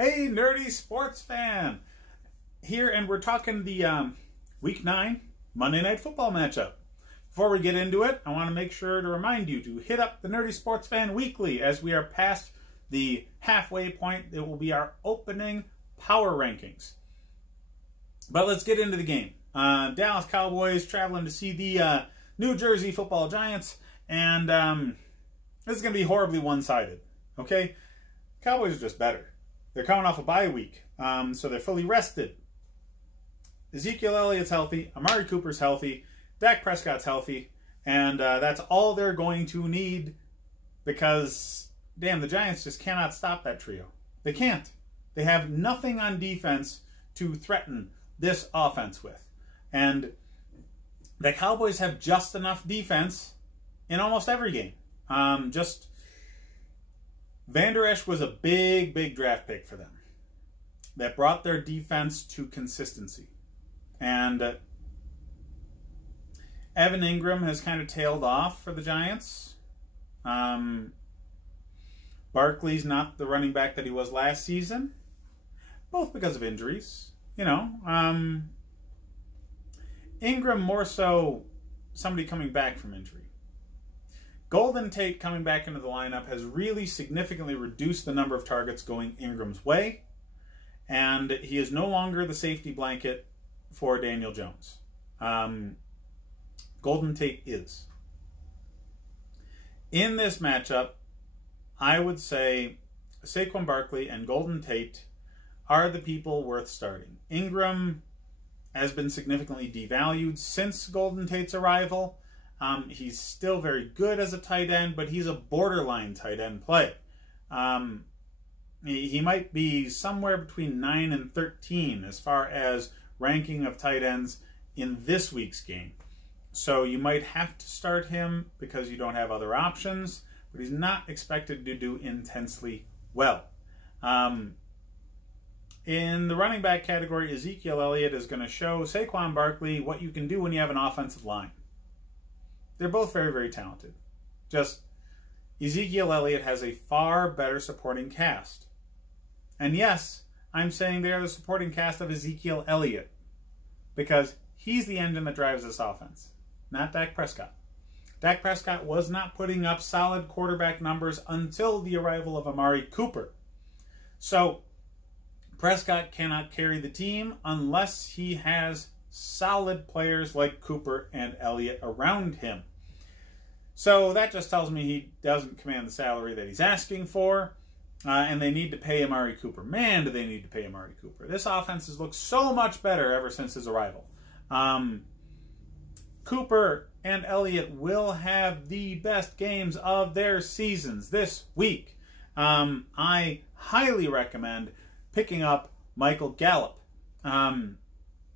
Hey, nerdy sports fan! Here, and we're talking the Week 9 Monday Night Football matchup. Before we get into it, I want to make sure to remind you to hit up the Nerdy Sports Fan Weekly as we are past the halfway point. It will be our opening power rankings. But let's get into the game. Dallas Cowboys traveling to see the New Jersey Football Giants, and this is going to be horribly one-sided. Okay? Cowboys are just better. They're coming off a bye week, so they're fully rested. Ezekiel Elliott's healthy. Amari Cooper's healthy. Dak Prescott's healthy. And that's all they're going to need because, damn, the Giants just cannot stop that trio. They can't. They have nothing on defense to threaten this offense with. And the Cowboys have just enough defense in almost every game. Van Der Esch was a big, big draft pick for them that brought their defense to consistency. And Evan Ingram has kind of tailed off for the Giants. Barkley's not the running back that he was last season, both because of injuries. You know, Ingram more so somebody coming back from injury. Golden Tate coming back into the lineup has really significantly reduced the number of targets going Ingram's way, and he is no longer the safety blanket for Daniel Jones. Golden Tate is. In this matchup, I would say Saquon Barkley and Golden Tate are the people worth starting. Ingram has been significantly devalued since Golden Tate's arrival. He's still very good as a tight end, but he's a borderline tight end play. He might be somewhere between 9 and 13 as far as ranking of tight ends in this week's game. So you might have to start him because you don't have other options, but he's not expected to do intensely well. In the running back category, Ezekiel Elliott is going to show Saquon Barkley what you can do when you have an offensive line. They're both very, very talented. Just Ezekiel Elliott has a far better supporting cast. And yes, I'm saying they are the supporting cast of Ezekiel Elliott because he's the engine that drives this offense, not Dak Prescott. Dak Prescott was not putting up solid quarterback numbers until the arrival of Amari Cooper. So Prescott cannot carry the team unless he has solid players like Cooper and Elliott around him. So that just tells me he doesn't command the salary that he's asking for, and they need to pay Amari Cooper. Man, do they need to pay Amari Cooper. This offense has looked so much better ever since his arrival. Cooper and Elliott will have the best games of their seasons this week. I highly recommend picking up Michael Gallup.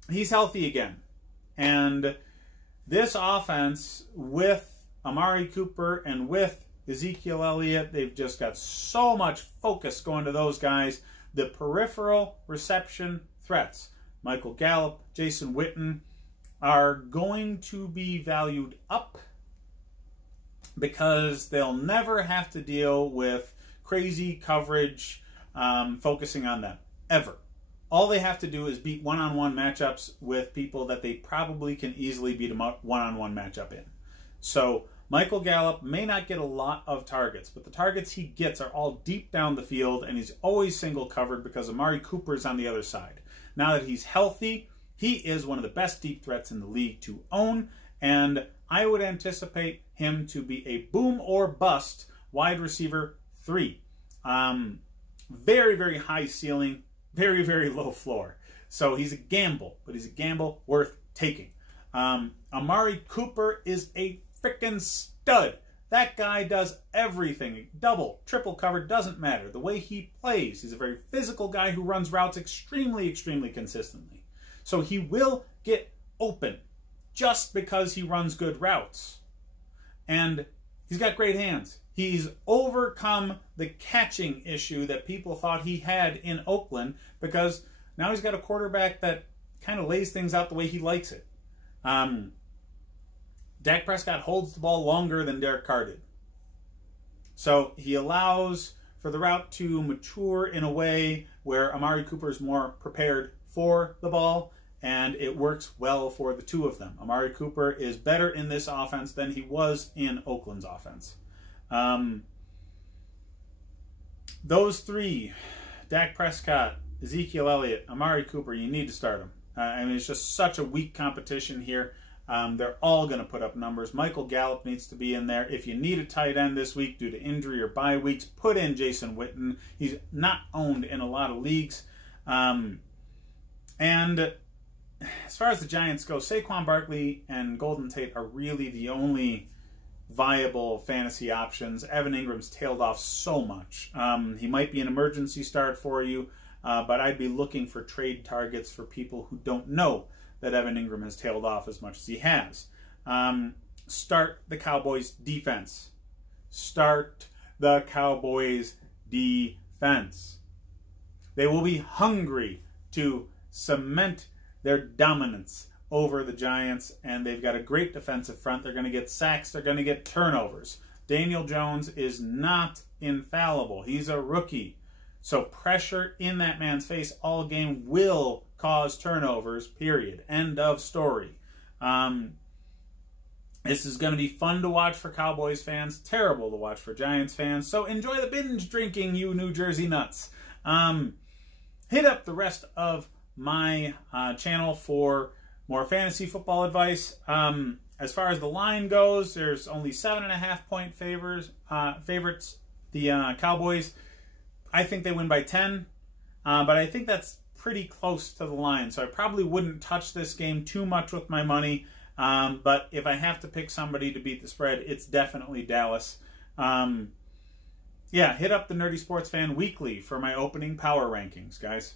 He's healthy again. And this offense with Amari Cooper and with Ezekiel Elliott, they've just got so much focus going to those guys. The peripheral reception threats, Michael Gallup, Jason Witten, are going to be valued up because they'll never have to deal with crazy coverage focusing on them, ever. All they have to do is beat one-on-one matchups with people that they probably can easily beat a one-on-one matchup in. So Michael Gallup may not get a lot of targets, but the targets he gets are all deep down the field, and he's always single covered because Amari Cooper is on the other side. Now that he's healthy, he is one of the best deep threats in the league to own, and I would anticipate him to be a boom or bust wide receiver 3. Very, very high ceiling, very, very low floor. So he's a gamble, but he's a gamble worth taking. Amari Cooper is a freaking stud. That guy does everything. Double, triple cover, doesn't matter. The way he plays, he's a very physical guy who runs routes extremely, extremely consistently. So he will get open just because he runs good routes. And he's got great hands. He's overcome the catching issue that people thought he had in Oakland because now he's got a quarterback that kind of lays things out the way he likes it. Dak Prescott holds the ball longer than Derek Carr did. So he allows for the route to mature in a way where Amari Cooper is more prepared for the ball, and it works well for the two of them. Amari Cooper is better in this offense than he was in Oakland's offense. Those three, Dak Prescott, Ezekiel Elliott, Amari Cooper, you need to start them. I mean, it's just such a weak competition here. They're all going to put up numbers. Michael Gallup needs to be in there. If you need a tight end this week due to injury or bye weeks, put in Jason Witten. He's not owned in a lot of leagues. And as far as the Giants go, Saquon Barkley and Golden Tate are really the only viable fantasy options. Evan Ingram's tailed off so much. He might be an emergency start for you, but I'd be looking for trade targets for people who don't know that Evan Ingram has tailed off as much as he has. Start the Cowboys defense. Start the Cowboys defense. They will be hungry to cement their dominance over the Giants, and they've got a great defensive front. They're going to get sacks. They're going to get turnovers. Daniel Jones is not infallible. He's a rookie. So pressure in that man's face all game will cause turnovers, period. End of story. This is going to be fun to watch for Cowboys fans, terrible to watch for Giants fans. So enjoy the binge drinking, you New Jersey nuts. Hit up the rest of my channel for more fantasy football advice. As far as the line goes, there's only 7.5-point favorites. The Cowboys, I think they win by 10, but I think that's pretty close to the line. So I probably wouldn't touch this game too much with my money. But if I have to pick somebody to beat the spread, it's definitely Dallas. Yeah, hit up the Nerdy Sports Fan Weekly for my opening power rankings, guys.